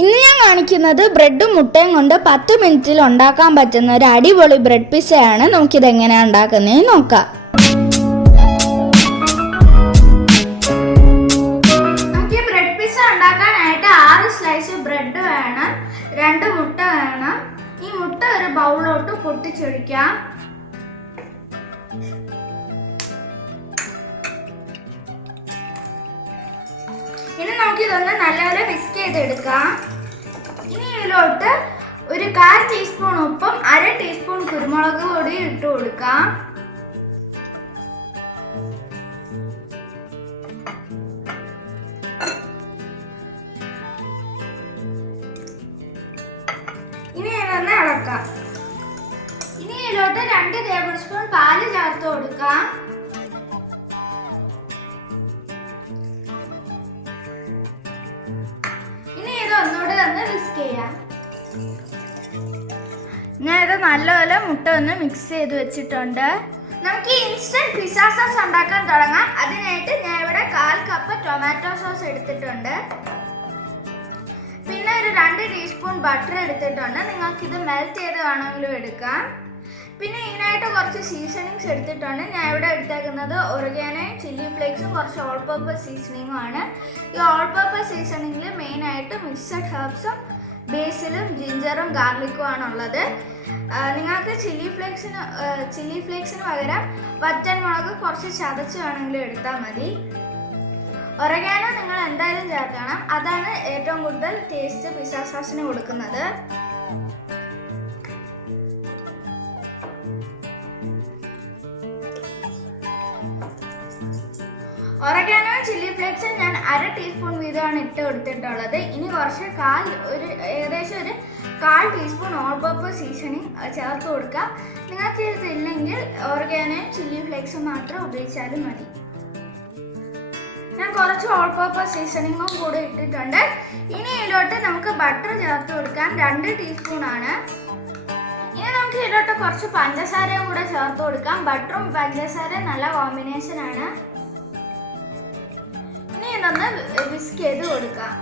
ഇന്ന് ഞാൻ കാണിക്കുന്നത് ബ്രെഡും മുട്ടയും കൊണ്ട് പത്ത് മിനിറ്റിൽ ഉണ്ടാക്കാൻ പറ്റുന്ന ഒരു അടിപൊളി ബ്രെഡ് പിസയാണ് നമുക്കിത് എങ്ങനെയാണ് ഉണ്ടാക്കുന്നതെന്ന് നോക്കാം. ബ്രെഡ് ആറ് സ്ലൈസ് ബ്രെഡ് വേണം രണ്ട് മുട്ട വേണം. ഈ മുട്ട ഒരു ബൗളിലോട്ട് പൊട്ടിച്ചൊഴിക്കാം. നമുക്ക് ഇതൊന്ന് നല്ലപോലെ വിസ്ക് ചെയ്തെടുക്കാം. ഇനി ഇതിലോട്ട് ഒരു കാൽ ടീസ്പൂൺ ഉപ്പും അര ടീസ്പൂൺ കുരുമുളക് പൊടി ഇട്ട് കൊടുക്കാം. ഇനി ഇതൊന്ന് ഇളക്കാം. ഇനി ഇതിലോട്ട് രണ്ട് ടേബിൾ സ്പൂൺ പാൽ ചേർത്ത് കൊടുക്കാം. ചെയ്യാം. ഞാൻ നല്ലപോലെ മുട്ട ഒന്ന് മിക്സ് ചെയ്ത് വെച്ചിട്ടുണ്ട്. നമുക്ക് ഇൻസ്റ്റന്റ് പിസ്സ സോസ് ഉണ്ടാക്കാൻ തുടങ്ങാം. അതിനായിട്ട് ഞാൻ ഇവിടെ കാൽ കപ്പ് ടൊമാറ്റോ സോസ് എടുത്തിട്ടുണ്ട്. പിന്നെ ഒരു രണ്ട് ടീസ്പൂൺ ബട്ടർ എടുത്തിട്ടുണ്ട്. നിങ്ങൾക്ക് ഇത് മെൽറ്റ് ചെയ്ത് വേണമെങ്കിലും എടുക്കാം. പിന്നെ ഇതിനായിട്ട് കുറച്ച് സീസണിങ്സ് എടുത്തിട്ടുണ്ട്. ഞാൻ ഇവിടെ എടുത്തേക്കുന്നത് ഒറിഗാനോ ചില്ലി ഫ്ലേക്സും കുറച്ച് ഓൾ പർപ്പസ് സീസണിങ്ങും ആണ്. ഈ ഓൾ പർപ്പസ് സീസണിങ്ങിൽ മെയിനായിട്ട് മിക്സഡ് ഹെർബ്സും ബേസിലും ജിഞ്ചറും ഗാർലിക്കും ആണുള്ളത്. നിങ്ങൾക്ക് ചില്ലി ഫ്ലേക്സിന് ചില്ലി ഫ്ലേക്സിന് പകരം വറ്റൻ മുളക് കുറച്ച് ചതച്ച് വേണമെങ്കിലും എടുത്താൽ മതി. ഒരകാനോ നിങ്ങൾ എന്തായാലും ചേർക്കണം. അതാണ് ഏറ്റവും കൂടുതൽ ടേസ്റ്റ് പിസ്സ സോസിന് കൊടുക്കുന്നത്. ഒറഗാനോ ചില്ലി ഫ്ലേക്സ് ഞാൻ അര ടീസ്പൂൺ വീതമാണ് ഇട്ട് കൊടുത്തിട്ടുള്ളത്. ഇനി കുറച്ച് കാൽ ഒരു ഏകദേശം ഒരു കാൽ ടീസ്പൂൺ ഓൾ പർപ്പസ് സീസണിങ് ചേർത്ത് കൊടുക്കാം നിങ്ങൾക്ക് ഇതില്ലെങ്കിൽ ഓർഗാനോ ചില്ലി ഫ്ലേക്സും മാത്രം ഉപയോഗിച്ചാലും മതി. ഞാൻ കുറച്ച് ഓൾ പർപ്പസ് സീസണിങ്ങും കൂടെ ഇട്ടിട്ടുണ്ട്. ഇനി ഇതിലോട്ട് നമുക്ക് ബട്ടർ ചേർത്ത് കൊടുക്കാം. രണ്ട് ടീസ്പൂൺ ആണ്. ഇനി നമുക്ക് ഇതിലോട്ട് കുറച്ച് പഞ്ചസാരയും കൂടെ ചേർത്ത് കൊടുക്കാം. ബട്ടറും പഞ്ചസാരയും നല്ല കോമ്പിനേഷൻ ആണ്. ഇതൊന്ന് വിസ്ക് ചെയ്ത് കൊടുക്കാം.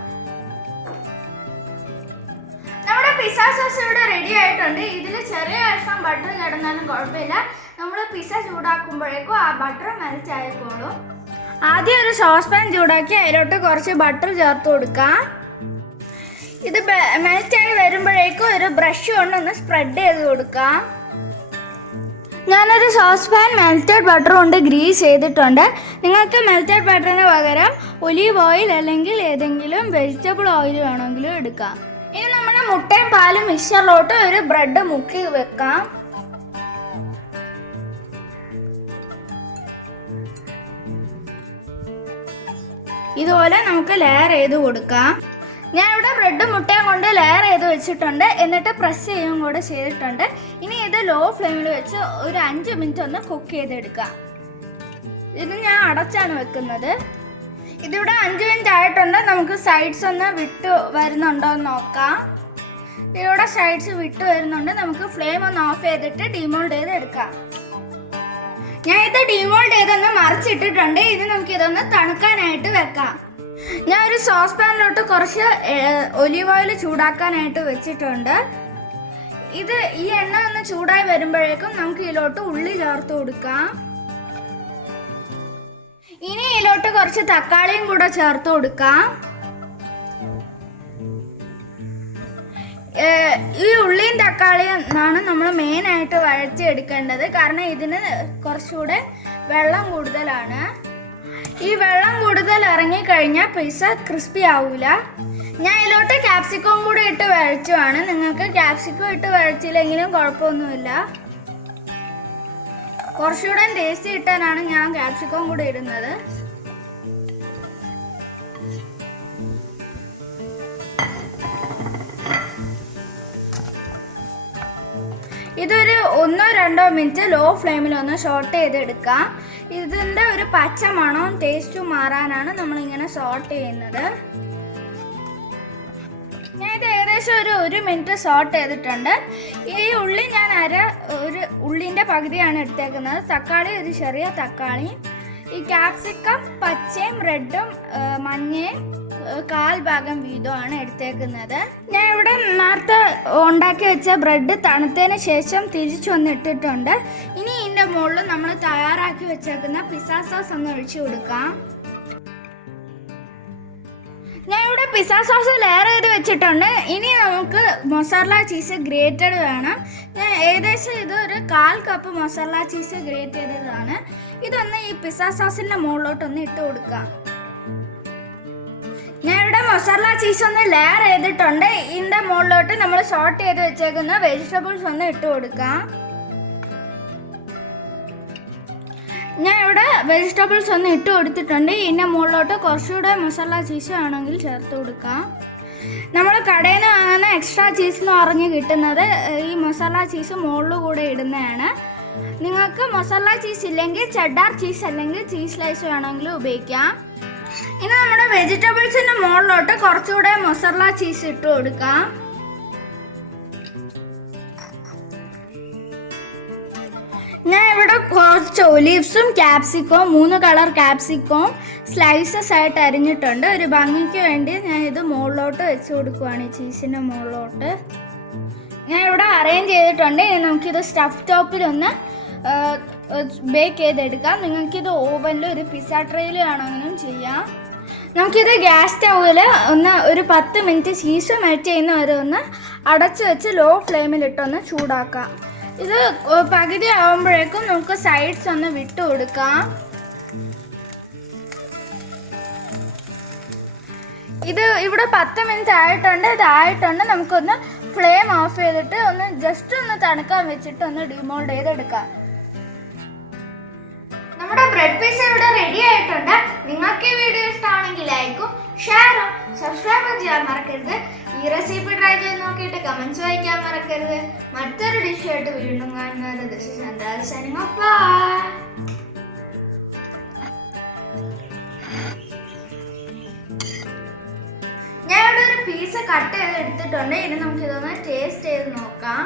നമ്മുടെ പിസ്സ സോസ് ഇവിടെ റെഡി ആയിട്ടുണ്ട്. ഇതിൽ ചെറിയ അല്പം ബട്ടർ കിടന്നാലും കുഴപ്പമില്ല. നമ്മൾ പിസ്സ ചൂടാക്കുമ്പോഴേക്കും ആ ബട്ടർ മെൽറ്റ് ആയിക്കോളും. ആദ്യം ഒരു സോസ് പാൻ ചൂടാക്കി അതിലോട്ട് കുറച്ച് ബട്ടർ ചേർത്ത് കൊടുക്കാം. ഇത് മെൽറ്റായി വരുമ്പോഴേക്കും ഒരു ബ്രഷ് കൊണ്ടൊന്ന് സ്പ്രെഡ് ചെയ്ത് കൊടുക്കാം. ഞാനൊരു സോസ് പാൻ മെൽറ്റഡ് ബട്ടർ കൊണ്ട് ഗ്രീസ് ചെയ്തിട്ടുണ്ട്. നിങ്ങൾക്ക് മെൽറ്റഡ് ബട്ടറിന് പകരം ഒലീവ് ഓയിൽ അല്ലെങ്കിൽ ഏതെങ്കിലും വെജിറ്റബിൾ ഓയിൽ വേണമെങ്കിലും എടുക്കാം. ഇനി നമ്മുടെ മുട്ടയും പാലും മിക്സറിലോട്ട് ഒരു ബ്രെഡ് മുക്കി വെക്കാം. ഇതുപോലെ നമുക്ക് ലെയർ ചെയ്ത് കൊടുക്കാം. ഞാൻ ഇവിടെ ബ്രെഡ് മുട്ടയും കൊണ്ട് ലെയർ ചെയ്ത് വെച്ചിട്ടുണ്ട്. എന്നിട്ട് പ്രസ് ചെയ്യുകയും കൂടെ ചെയ്തിട്ടുണ്ട്. ഇനി ഇത് ലോ ഫ്ലെയിമിൽ വെച്ച് ഒരു അഞ്ച് മിനിറ്റ് ഒന്ന് കുക്ക് ചെയ്തെടുക്കാം ഇത് ഞാൻ അടച്ചാണ് വെക്കുന്നത്. ഇതിവിടെ അഞ്ച് മിനിറ്റ് ആയിട്ടുണ്ട്. നമുക്ക് സൈഡ്സ് ഒന്ന് വിട്ട് വരുന്നുണ്ടോ എന്ന് നോക്കാം. ഇവിടെ സൈഡ്സ് വിട്ട് വരുന്നുണ്ട്. നമുക്ക് ഫ്ലെയിം ഒന്ന് ഓഫ് ചെയ്തിട്ട് ഡിമോൾഡ് ചെയ്ത് എടുക്കാം ഞാൻ ഇത് ഡിമോൾഡ് ചെയ്തൊന്ന് മറിച്ചിട്ടിട്ടുണ്ട്. ഇത് നമുക്ക് ഇതൊന്ന് തണുക്കാനായിട്ട് വെക്കാം. ഞാൻ ഒരു സോസ് പാനിലോട്ട് കുറച്ച് ഒലിവ് ഓയിൽ ചൂടാക്കാനായിട്ട് വെച്ചിട്ടുണ്ട്. ഇത് ഈ എണ്ണ ഒന്ന് ചൂടായി വരുമ്പോഴേക്കും നമുക്ക് ഇതിലോട്ട് ഉള്ളി ചേർത്ത് കൊടുക്കാം. ഇനി ഇതിലോട്ട് കുറച്ച് തക്കാളിയും കൂടെ ചേർത്ത് കൊടുക്കാം. ഈ ഉള്ളിയും തക്കാളിയും ആണ് നമ്മൾ മെയിനായിട്ട് വഴച്ചെടുക്കേണ്ടത് കാരണം ഇതിന് കുറച്ചുകൂടെ വെള്ളം കൂടുതലാണ്. ഈ വെള്ളം കൂടുതൽ ഇറങ്ങിക്കഴിഞ്ഞാൽ പിസ്സ ക്രിസ്പി ആവൂല. ഞാൻ ഇതിലോട്ട് ക്യാപ്സിക്കോം കൂടി ഇട്ട് വഴച്ചുവാണ് നിങ്ങൾക്ക് ക്യാപ്സിക്കോ ഇട്ട് വഴച്ചില്ലെങ്കിലും കുഴപ്പമൊന്നുമില്ല. കുറച്ചുകൂടെ ടേസ്റ്റ് കിട്ടാനാണ് ഞാൻ ക്യാപ്സിക്കോം കൂടി ഇടുന്നത്. ഇതൊരു ഒന്നോ രണ്ടോ മിനിറ്റ് ലോ ഫ്ലെയിമിൽ ഒന്ന് ഷോർട്ട് ചെയ്തെടുക്കാം. ഇതിന്റെ ഒരു പച്ച മണവും ടേസ്റ്റും മാറാനാണ് നമ്മളിങ്ങനെ സോൾട്ട് ചെയ്യുന്നത്. ഞാൻ ഇത് ഏകദേശം ഒരു ഒരു മിനിറ്റ് സോൾട്ട് ചെയ്തിട്ടുണ്ട്. ഈ ഉള്ളി ഞാൻ അര ഒരു ഉള്ളിന്റെ പകുതിയാണ് എടുത്തേക്കുന്നത്. തക്കാളി ഒരു ചെറിയ തക്കാളി. ഈ ക്യാപ്സിക്കം പച്ചയും റെഡും മഞ്ഞയും കാൽ ഭാഗം വീതമാണ് എടുത്തേക്കുന്നത്. ഞാൻ ഇവിടെ നേരത്തെ ഉണ്ടാക്കി വെച്ച ബ്രെഡ് തണുത്തതിന് ശേഷം തിരിച്ചു വന്നിട്ടിട്ടുണ്ട്. ഇനി ഇതിന്റെ മുകളിൽ നമ്മൾ തയ്യാറാക്കി വെച്ചേക്കുന്ന പിസ്സ സോസ് ഒന്ന് ഒഴിച്ചു കൊടുക്കാം. ഞാൻ ഇവിടെ പിസ്സ സോസ് ലെയർ ചെയ്ത് വെച്ചിട്ടുണ്ട്. ഇനി നമുക്ക് മൊസറല ചീസ് ഗ്രേറ്റഡ് വേണം. ഞാൻ ഏകദേശം ഇത് ഒരു കാൽ കപ്പ് മൊസറല ചീസ് ഗ്രേറ്റ് ചെയ്തതാണ്. ഇതൊന്ന് ഈ പിസ്സ സോസിന്റെ മുകളിലോട്ടൊന്ന് ഇട്ട് കൊടുക്കാം. ഞാൻ ഇവിടെ മൊസറല ചീസ് ഒന്ന് ലെയർ ചെയ്തിട്ടുണ്ട്. ഇതിന്റെ മുകളിലോട്ട് നമ്മൾ ഷോർട്ട് ചെയ്ത് വെച്ചേക്കുന്ന വെജിറ്റബിൾസ് ഒന്ന് ഇട്ട് കൊടുക്കാം. ഞാൻ ഇവിടെ വെജിറ്റബിൾസ് ഒന്ന് ഇട്ട് കൊടുത്തിട്ടുണ്ട്. ഇതിന്റെ മുകളിലോട്ട് കുറച്ചുകൂടെ മസാല ചീസ് ആണെങ്കിൽ ചേർത്ത് കൊടുക്കാം. നമ്മൾ കടയിൽ നിന്ന് വാങ്ങുന്ന എക്സ്ട്രാ ചീസ് എന്ന് പറഞ്ഞ് കിട്ടുന്നത് ഈ മസാല ചീസ് മുകളിൽ കൂടെ ഇടുന്നതാണ്. നിങ്ങൾക്ക് മസാല ചീസ് ഇല്ലെങ്കിൽ ചെഡാർ ചീസ് അല്ലെങ്കിൽ ചീസ് സ്ലൈസ് വേണമെങ്കിലും ഉപയോഗിക്കാം. ഇനി നമ്മുടെ വെജിറ്റബിൾസിന്റെ മുകളിലോട്ട് കുറച്ചുകൂടെ മൊസറല ചീസ് ഇട്ട് കൊടുക്കാം. ഞാൻ ഇവിടെ കുറച്ച് ഒലീവ്സും ക്യാപ്സിക്കോ മൂന്ന് കളർ ക്യാപ്സിക്കോ സ്ലൈസസ് ആയിട്ട് അരിഞ്ഞിട്ടുണ്ട്. ഒരു ഭംഗിക്ക് വേണ്ടി ഞാൻ ഇത് മുകളിലോട്ട് വെച്ച് കൊടുക്കുവാണ് ഈ ചീസിന്റെ മുകളിലോട്ട്. ഞാൻ ഇവിടെ അറേഞ്ച് ചെയ്തിട്ടുണ്ട്. ഇനി നമുക്കിത് സ്റ്റഫ് ടോപ്പിൽ ഒന്ന് ബേക്ക് ചെയ്തെടുക്കാം. നിങ്ങൾക്കിത് ഓവനിൽ ഒരു പിസ്സ ട്രെയിൽ വേണമെങ്കിലും ചെയ്യാം. നമുക്കിത് ഗ്യാസ് സ്റ്റൗവിൽ ഒന്ന് ഒരു പത്ത് മിനിറ്റ് ചീസ് മെൽറ്റ് ചെയ്യുന്ന വരെ ഒന്ന് അടച്ച് വെച്ച് ലോ ഫ്ലെയിമിലിട്ടൊന്ന് ചൂടാക്കാം. ഇത് പകുതി ആവുമ്പോഴേക്കും നമുക്ക് സൈഡ്സ് ഒന്ന് വിട്ടു കൊടുക്കാം. ഇത് ഇവിടെ പത്ത് മിനിറ്റ് ആയിട്ടുണ്ട് ഇതായിട്ടുണ്ട് നമുക്കൊന്ന് ഫ്ലെയിം ഓഫ് ചെയ്തിട്ട് ഒന്ന് ജസ്റ്റ് ഒന്ന് തണുക്കാൻ വെച്ചിട്ട് ഒന്ന് ഡിമോൾഡ് ചെയ്തെടുക്കാം. ബ്രെഡ് പീസ് ഇവിടെ റെഡി ആയിട്ടുണ്ട്. നിങ്ങൾക്ക് ഈ വീഡിയോ ഇഷ്ടമാണെങ്കിൽ ലൈക്കും ഷെയറും സബ്സ്ക്രൈബും ചെയ്യാൻ മറക്കരുത്. ഈ റെസിപ്പി ട്രൈ ചെയ്ത് നോക്കിയിട്ട് കമൻസ് വായിക്കാൻ മറക്കരുത്. മറ്റൊരു ഡിഷായിട്ട് വീണ്ടും കാണുന്നത് ദിസ് ഇസ് ഇവിടെ ഒരു പീസ് കട്ട് ചെയ്ത് എടുത്തിട്ടുണ്ട്. ഇനി നമുക്ക് ഇതൊന്ന് ടേസ്റ്റ് ചെയ്ത് നോക്കാം.